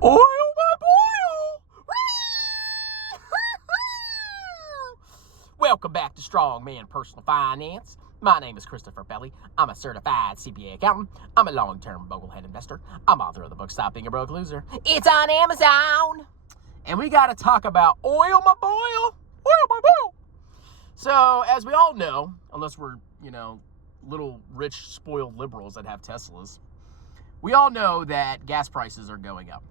Oil my boil! Welcome back to Strongman Personal Finance. My name is Christopher Belli. I'm a certified CPA accountant. I'm a long-term boglehead investor. I'm author of the book Stop Being a Broke Loser. It's on Amazon. And we got to talk about oil my boil. Oil my boil. So, as we all know, unless we're, little rich, spoiled liberals that have Teslas, we all know that gas prices are going up.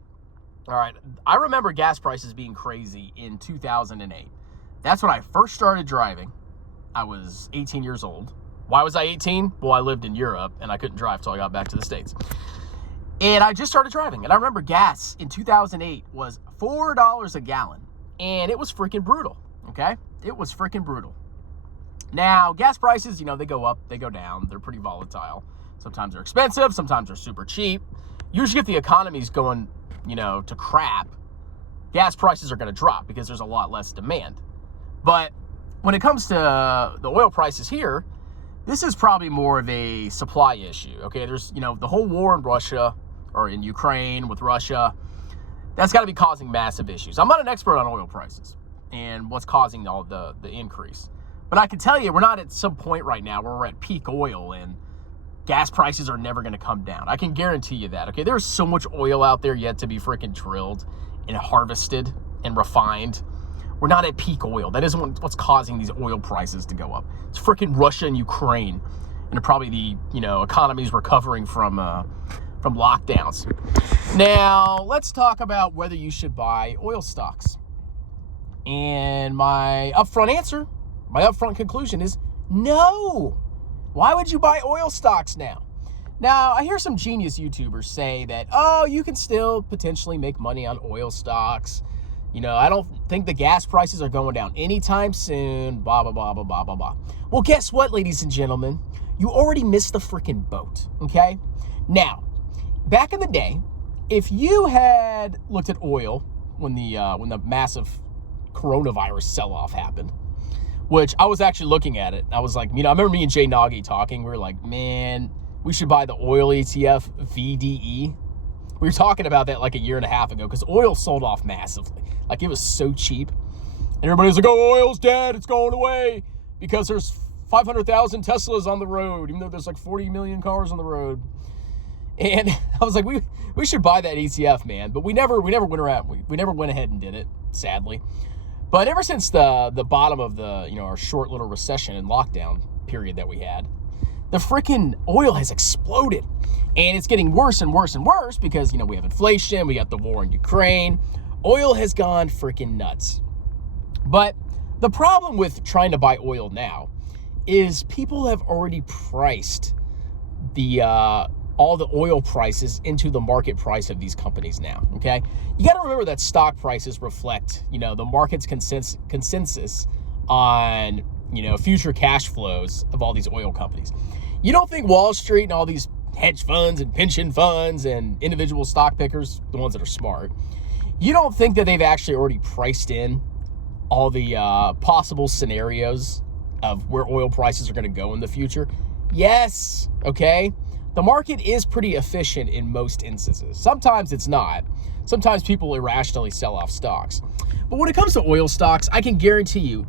All right, I remember gas prices being crazy in 2008. That's when I first started driving. I was 18 years old. Why was I 18? Well, I lived in Europe, and I couldn't drive till I got back to the States. And I just started driving, and I remember gas in 2008 was $4 a gallon, and it was freaking brutal, okay? It was freaking brutal. Now, gas prices, they go up, they go down. They're pretty volatile. Sometimes they're expensive, sometimes they're super cheap. Usually if the economy's going to crap, gas prices are going to drop because there's a lot less demand. But when it comes to the oil prices here, this is probably more of a supply issue, okay? There's, the whole war in Russia or in Ukraine with Russia, that's got to be causing massive issues. I'm not an expert on oil prices and what's causing all the increase. But I can tell you, we're not at some point right now where we're at peak oil and gas prices are never going to come down. I can guarantee you that, okay? There's so much oil out there yet to be freaking drilled and harvested and refined. We're not at peak oil. That isn't what's causing these oil prices to go up. It's freaking Russia and Ukraine, and probably the economies recovering from lockdowns. Now, let's talk about whether you should buy oil stocks. And my upfront conclusion is no. Why would you buy oil stocks now? Now, I hear some genius YouTubers say that, you can still potentially make money on oil stocks. I don't think the gas prices are going down anytime soon, blah, blah, blah, blah, blah, blah, blah. Well, guess what, ladies and gentlemen? You already missed the freaking boat, okay? Now, back in the day, if you had looked at oil when the massive coronavirus sell-off happened, which I was actually looking at it. I was like, I remember me and Jay Nagy talking. We were like, man, we should buy the oil ETF, VDE. We were talking about that like a year and a half ago because oil sold off massively. Like it was so cheap. And everybody was like, oil's dead. It's going away because there's 500,000 Teslas on the road, even though there's like 40 million cars on the road. And I was like, we should buy that ETF, man. But we never went around. We never went ahead and did it, sadly. But ever since the bottom of our short little recession and lockdown period that we had, the freaking oil has exploded. And it's getting worse and worse and worse because, we have inflation, we got the war in Ukraine. Oil has gone freaking nuts. But the problem with trying to buy oil now is people have already priced all the oil prices into the market price of these companies now, okay? You got to remember that stock prices reflect, the market's consensus on, future cash flows of all these oil companies. You don't think Wall Street and all these hedge funds and pension funds and individual stock pickers, the ones that are smart, you don't think that they've actually already priced in all the possible scenarios of where oil prices are going to go in the future? Yes, okay? The market is pretty efficient in most instances. Sometimes it's not. Sometimes people irrationally sell off stocks. But when it comes to oil stocks, I can guarantee you,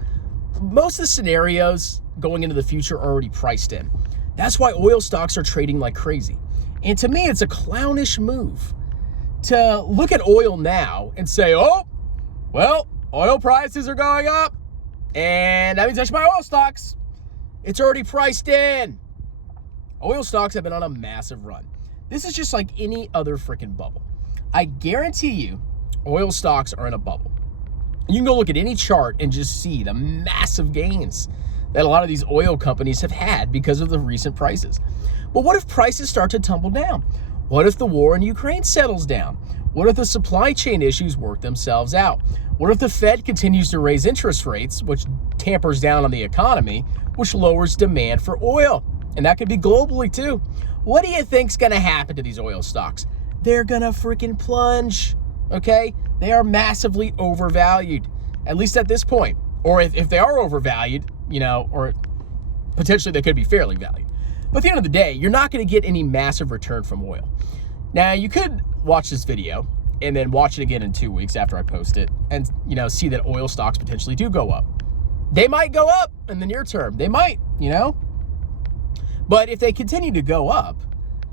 most of the scenarios going into the future are already priced in. That's why oil stocks are trading like crazy. And to me, it's a clownish move to look at oil now and say, oil prices are going up, and that means I should buy oil stocks. It's already priced in. Oil stocks have been on a massive run. This is just like any other freaking bubble. I guarantee you, oil stocks are in a bubble. You can go look at any chart and just see the massive gains that a lot of these oil companies have had because of the recent prices. But what if prices start to tumble down? What if the war in Ukraine settles down? What if the supply chain issues work themselves out? What if the Fed continues to raise interest rates, which tampers down on the economy, which lowers demand for oil? And that could be globally too. What do you think's going to happen to these oil stocks? They're going to freaking plunge, okay? They are massively overvalued, at least at this point. Or if they are overvalued, or potentially they could be fairly valued. But at the end of the day, you're not going to get any massive return from oil. Now, you could watch this video and then watch it again in 2 weeks after I post it and, see that oil stocks potentially do go up. They might go up in the near term. They might, But if they continue to go up,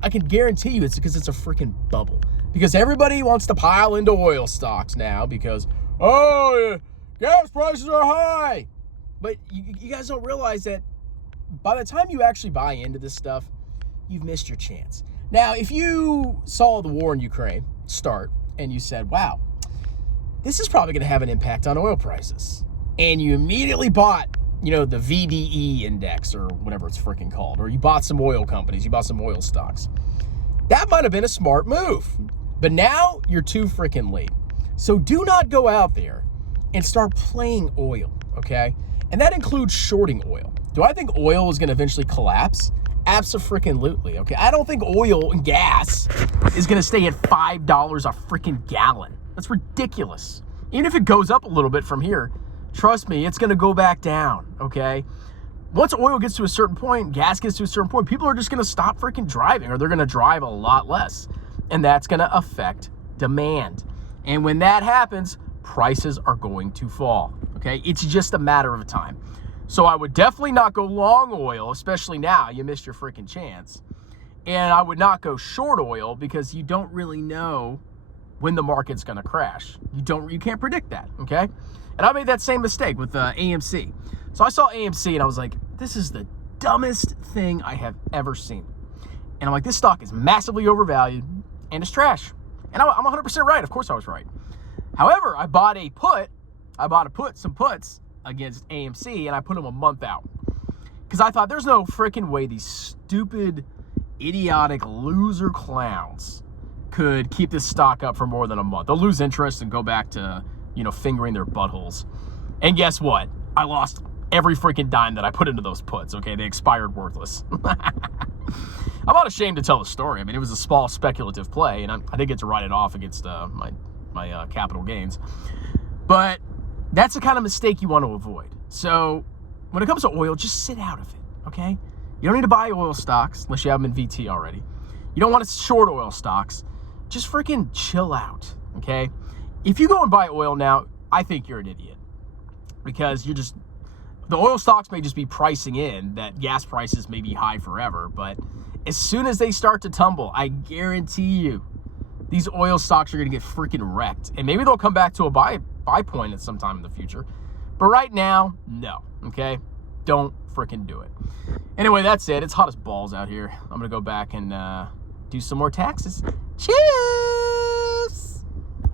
I can guarantee you it's because it's a freaking bubble. Because everybody wants to pile into oil stocks now because, gas prices are high. But you guys don't realize that by the time you actually buy into this stuff, you've missed your chance. Now, if you saw the war in Ukraine start and you said, wow, this is probably going to have an impact on oil prices, and you immediately bought, the VDE index or whatever it's freaking called, or you bought some oil companies, you bought some oil stocks, that might have been a smart move. But now you're too freaking late. So do not go out there and start playing oil, okay? And that includes shorting oil. Do I think oil is going to eventually collapse? Abso-freaking-lutely, okay? I don't think oil and gas is going to stay at $5 a freaking gallon. That's ridiculous. Even if it goes up a little bit from here, trust me, it's going to go back down, okay? Once oil gets to a certain point, gas gets to a certain point, people are just going to stop freaking driving, or they're going to drive a lot less. And that's going to affect demand. And when that happens, prices are going to fall, okay? It's just a matter of time. So I would definitely not go long oil, especially now. You missed your freaking chance. And I would not go short oil because you don't really know when the market's going to crash. You can't predict that, okay? And I made that same mistake with AMC. So I saw AMC and I was like, this is the dumbest thing I have ever seen. And I'm like, this stock is massively overvalued and it's trash. And I'm 100% right. Of course I was right. However, I bought some puts against AMC, and I put them a month out. Because I thought there's no freaking way these stupid, idiotic loser clowns could keep this stock up for more than a month. They'll lose interest and go back to, fingering their buttholes. And guess what? I lost every freaking dime that I put into those puts, okay? They expired worthless. I'm not ashamed to tell the story. I mean, it was a small speculative play, and I did get to write it off against my capital gains. But that's the kind of mistake you want to avoid. So when it comes to oil, just sit out of it, okay? You don't need to buy oil stocks unless you have them in VT already. You don't want to short oil stocks. Just freaking chill out, okay? If you go and buy oil now, I think you're an idiot. Because the oil stocks may just be pricing in that gas prices may be high forever, but as soon as they start to tumble, I guarantee you, these oil stocks are going to get freaking wrecked. And maybe they'll come back to a buy point at some time in the future. But right now, no, okay? Don't freaking do it. Anyway, that's it. It's hot as balls out here. I'm going to go back and do some more taxes. Cheers!